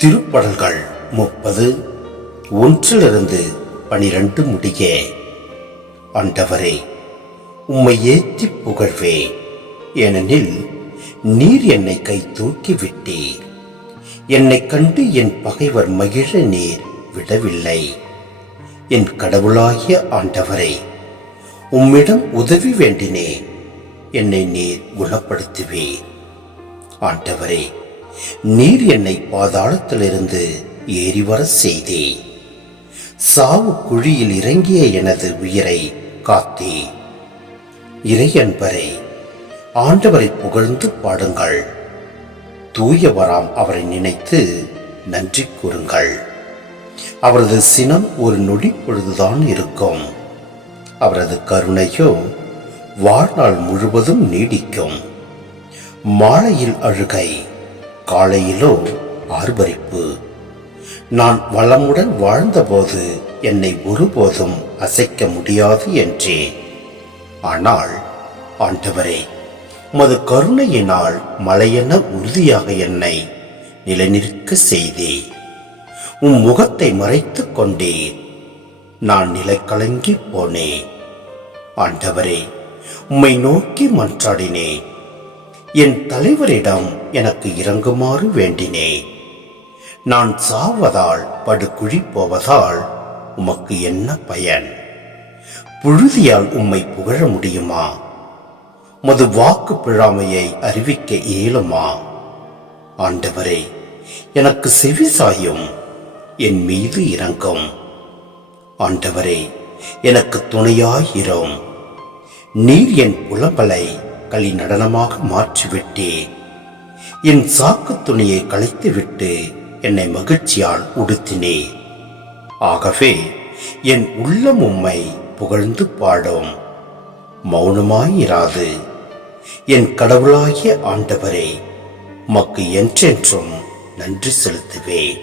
திருப்படல்கள் 30 1-12 முடிய. ஆண்டவரே, உம்மை ஏற்றி புகழ்வே, ஏனெனில் நீர் என்னை கை தூக்கி விட்டீர். என்னை கண்டு என் பகைவர் மகிழ நீர் விடவில்லை. என் கடவுளாகிய ஆண்டவரே, உம்மிடம் உதவி வேண்டினே, என்னை நீர் குணப்படுத்துவீர். ஆண்டவரே, நீர் என்னை பாதாளத்திலிருந்து ஏறி வர செய்தே, சாவு குழியில் இறங்கிய எனது உயிரை காத்தே. இறையன்பரே, ஆண்டவரை புகழ்ந்து பாடுங்கள். தூயவராம் அவரை நினைத்து நன்றி கூறுங்கள். அவரது சினம் ஒரு நொடி பொழுதுதான் இருக்கும். அவரது கருணையோ வாழ்நாள் முழுவதும் நீடிக்கும். மாலையில் அழுகை, காலையிலோ ஆர்ப்பரிப்பு. நான் வளமுடன் வாழ்ந்தபோது என்னை ஒருபோதும் அசைக்க முடியாது என்றே. ஆனால் ஆண்டவரே, உமது கருணையினால் மலையென உறுதியாக என்னை நிலைநிற்க செய்தே. உம் முகத்தை மறைத்துக் கொண்டீர். நான் நிலை கலங்கி போனேன். ஆண்டவரே, உம்மை நோக்கி மன்றாடினேன். என் தலைவரிடம் எனக்கு இறங்குமாறு வேண்டினேன். நான் சாவதால் படுகுழி போவதால் உமக்கு என்ன பயன்? புழுதியால் உம்மை புகழ முடியுமா? உமது வாக்கு பிழாமையை அறிவிக்க இயலுமா? ஆண்டவரே, எனக்கு செவிசாயும், என் மீது இறங்கும். ஆண்டவரே, எனக்கு துணையாயிரும். நீர் என் புலம்பலை களி நடனமாக மாற்றிவிட்டே. என் சாக்கு துணியை களைத்துவிட்டு என்னை மகிழ்ச்சியால் உடுத்தினே. ஆகவே என் உள்ளம் உம்மை புகழ்ந்து பாடும், மௌனமாயிராது. என் கடவுளாகிய ஆண்டவரே, உமக்கு என்றென்றும் நன்றி செலுத்துவேன்.